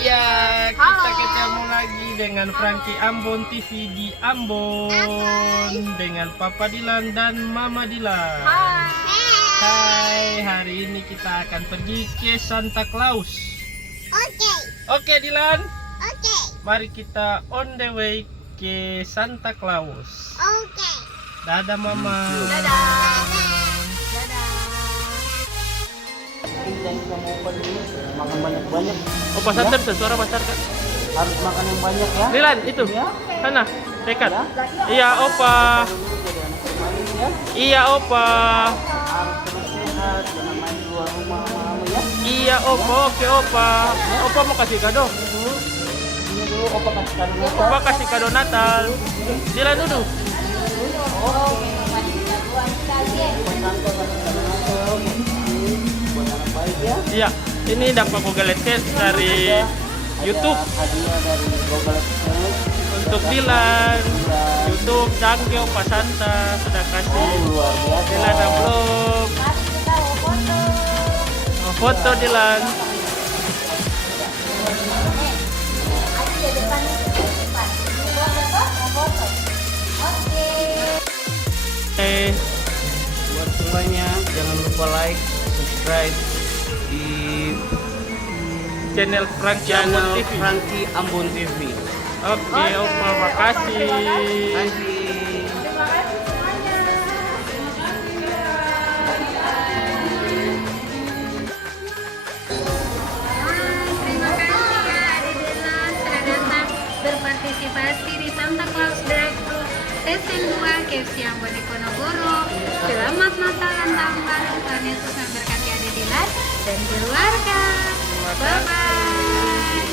Iya, kita ketemu lagi dengan Frankie Ambon TV di Ambon dengan Papa Dilan dan Mama Dilan. Hai, hari ini kita akan pergi ke Santa Claus. Oke, Dilan. Mari kita on the way ke Santa Claus. Dadah, Mama. Makan banyak-banyak. Oh, pasar tuh suara pasar kan? Harus makan yang banyak ya. Dilan, itu. Sana, dekat. Iya, Opa. Iya, Opa. Harus terus sehat, jangan main di luar rumah lama-lama ya. Iya, Opa. Oke, Opa. Opa mau kasih kado. Ini dulu opa kasih kado Natal. Opa kasih kado Natal. Dilan dulu. Buat anak baik ya. Iya, ini dapat Google AdSense dari YouTube Hadiah dari Global Exchange. untuk Dilan. YouTube Canggih Opa Santa sudah kasih Luar biasa. Dilan upload. Oh, foto Dilan. Oke. Buat semuanya jangan lupa like, subscribe di Channel Frankie Ambon channel TV. Frankie Ambon TV. Oke, Opa, makasih. Kasih. Terima kasih ya Adik Dilan sudah datang berpartisipasi di Santa Claus Drive-Thru Season 2 KFC Ambon Diponegoro. Selamat Natal dan Tahun Baru. Tuhan Yesus memberkati Adik Dilan dan keluarga. Bye-bye.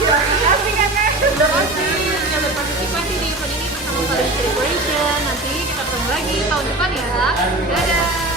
Terima kasih sudah berpartisipasi di event ini bersama Kalian Celebration. Nanti kita ketemu lagi tahun depan ya. Dadah.